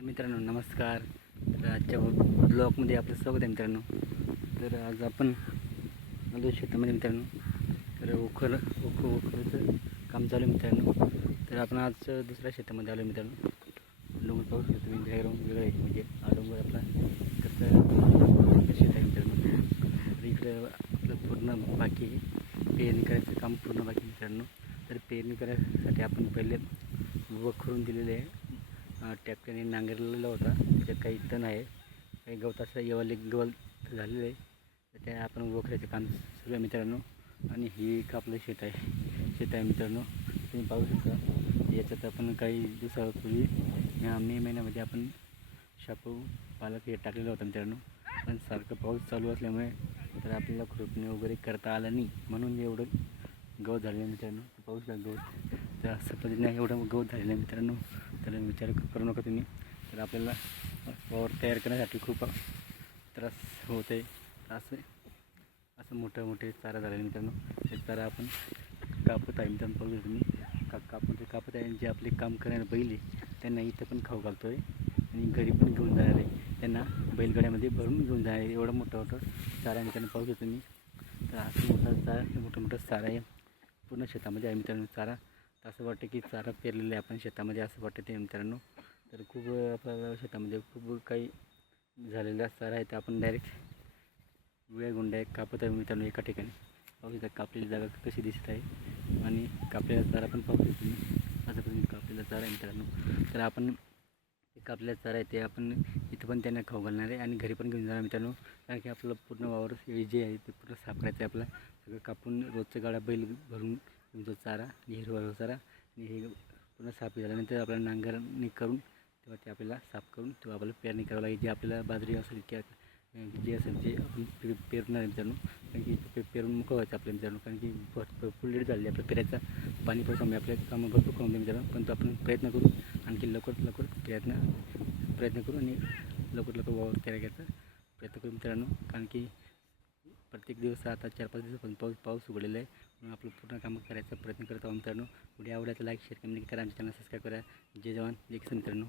तर मित्रांनो नमस्कार. तर आजच्या ब्लॉगमध्ये आपलं स्वागत आहे मित्रांनो. तर आज आपण आलो शेतामध्ये मित्रांनो. तर उखर उख उखरचं काम चालू आहे मित्रांनो. तर आपण आज दुसऱ्या शेतामध्ये आलो मित्रांनो. डोंगर पाहू शकतो तुम्ही बॅकग्राऊंड वेगळं आहे. म्हणजे हा डोंगर आपला कसं शेत आहे मित्रांनो. तर इकडं आपलं पूर्ण बाकी आहे. पेरणी करायचं काम पूर्ण बाकी मित्रांनो. तर पेरणी करायसाठी आपण पहिले वखरून दिलेले आहे. ट्रॅक्टरने नांगरलेला होता. त्याच्यात काही तण आहे. काही गवत येवाले गवत झालेलं आहे. तर त्या आपण वखऱ्याचं काम सुरू आहे मित्रांनो. आणि हे एक आपलं शेत आहे. शेत आहे मित्रांनो. तुम्ही पाहू शकता. याच्यात आपण काही दिवसापूर्वी या मे महिन्यामध्ये आपण शापू पालक हे टाकलेलं होतं मित्रांनो. पण सारखं पाऊस चालू असल्यामुळे तर आपल्याला खुरपणे वगैरे करता आलं नाही. म्हणून एवढं गवत झालेलं मित्रांनो. पाऊस गवत. तर असं पद्धतीने एवढं गवत झालेलं आहे मित्रांनो. त्याला विचार करू नका तुम्ही. तर आपल्याला वावर तयार करण्यासाठी खूप त्रास होत आहे असं असं मोठे मोठे चारा झालेले मित्रांनो. ते चारा आपण कापत आहे. मित्रांनो पाहू शकता तुम्ही. का कापून ते कापत आहे. आणि जे आपले काम करणारे बैल आहे त्यांना इथं पण खाऊ घालतो आहे आणि घरी पण घेऊन जाणार आहे. त्यांना बैलगाड्यामध्ये भरून घेऊन जाणार आहे. एवढं मोठं मोठं चारा मित्रांनो. पाहू शकतो तुम्ही. तर असं मोठा चारा मोठं मोठं चारा आहे. पूर्ण शेतामध्ये आहे मित्रांनो चारा. तर असं वाटतं की चारा पेरलेला आहे आपण शेतामध्ये असं वाटतं ते मित्रांनो. तर खूप आपल्याला शेतामध्ये खूप काही झालेला चारा आहे तर आपण डायरेक्ट वेळ गुंडा आहे कापत आहे मित्रांनो एका ठिकाणी. पाहू शकता कापलेली जागा कशी दिसत आहे आणि कापलेला चारा पण पाहू शकतो असं पण कापलेला चारा आहे मित्रांनो. तर आपण ते कापलेला चारा आहे ते आपण इथं पण त्यांना खाऊ घालणार आहे आणि घरी पण घेऊन जाणार मित्रांनो. कारण की आपलं पूर्ण वावर हे जे आहे ते पूर्ण साफ करायचं आहे आपलं सगळं कापून रोजचं गाडा बैल भरून जो चारा आणि हिरवा चारा. आणि हे पूर्ण साफ झाल्यानंतर आपल्याला नांगरणी करून तेव्हा ते आपल्याला साफ करून तेव्हा आपल्याला पेरणी करावं लागेल. जे आपल्याला बाजरी असेल किंवा जे असेल ते आपण पे पेरणार मित्रांनो. कारण की पे पेरून मोकळं व्हायचं आपल्या मित्रांनो. कारण की भरपूर लेट झाली आपल्या पेरायचा. पाणी पण कमी आपल्या कामं भरपूर करून मित्रांनो. पण तो आपण प्रयत्न करू आणखी लवकर लवकर प्रयत्न प्रयत्न करू आणि लवकर लवकर वावर तयार करायचा प्रयत्न करू मित्रांनो. कारण की प्रत्येक दिवस आता चार पाच दिवसापासून पाऊस पाऊस उघडलेला आहे. म्हणून आपलं पूर्ण कामं करायचा प्रयत्न करत मित्रांनो. व्हिडिओ आवडायचा लाईक शेअर कमेंट करा. आमच्या चॅनल सबस्क्राईब करा. जय जवान जय किसान मित्रांनो.